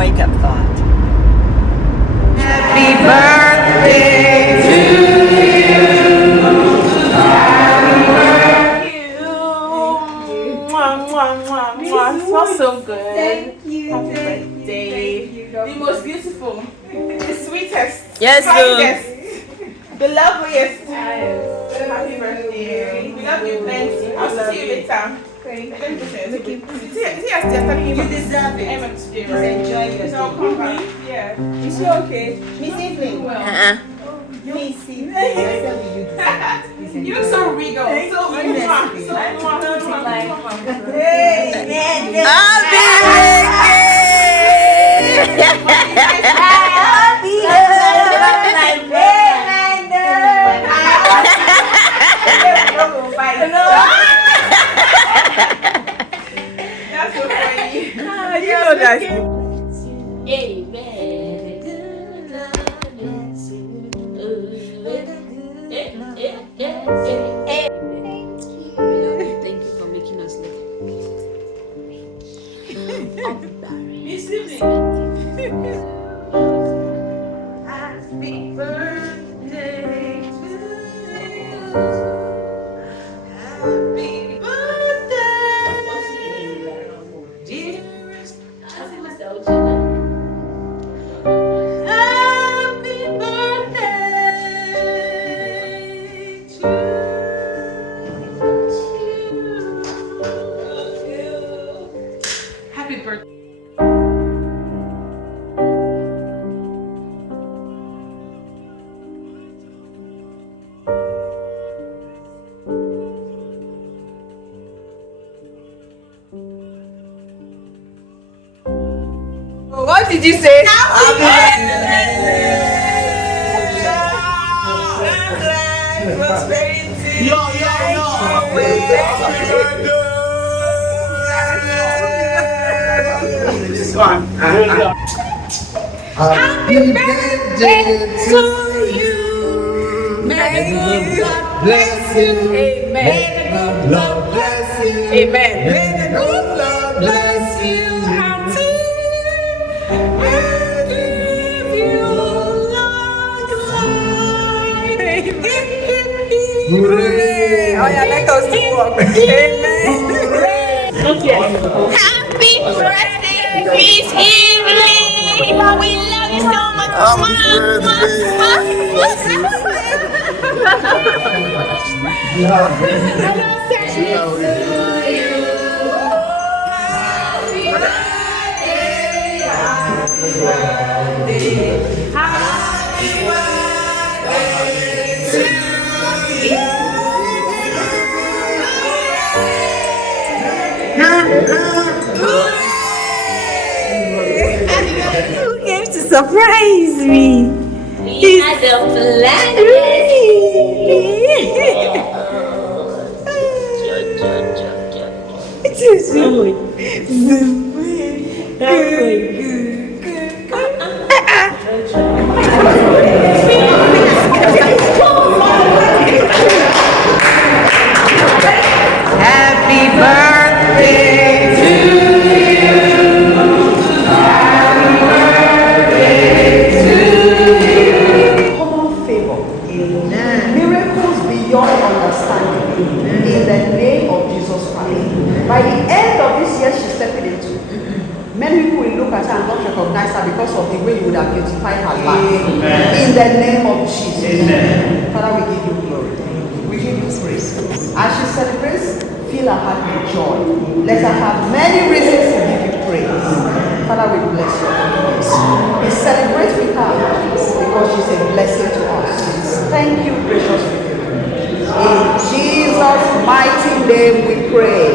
wake-up thought. Happy birthday to you. Smells so good. Thank you. Happy birthday. The most beautiful, the sweetest, Yes, kindest, the loveliest. Happy birthday. We love you plenty. I'll see you later. Thank you. You deserve it. Just enjoy yourself. Yeah. Is she okay? Miss Evelyn. Miss Evelyn. You look so regal. So Hey, man. Happy That's so funny. You know that. Thank you for making us live. Happy birthday to you. Happy birthday, dearest. Happy birthday to you. Happy birthday. What did you say? Happy birthday to you. May God bless you. Amen. May the good Lord bless you. Amen. May the good Lord bless you. Give you long life. Hooray! Oh yeah, let us do walk. Amen. Happy birthday, Miss Evelyn! We love you so much. Who came to surprise me? We had a plan. It is good. Happy birthday to you. Happy birthday to you. Common favor. Miracles beyond understanding. In the name of Jesus Christ. By the end of this year, she's stepping into. Many people will look at her and not recognize her because of the way you would have beautified her life. In the name of Jesus. Father, we give you glory. We give you praise. As she celebrates, fill her heart with joy. Let her have many reasons to give you praise. Father, we bless you. We celebrate with her because she's a blessing to us. Thank you, precious people. In Jesus' mighty name we pray.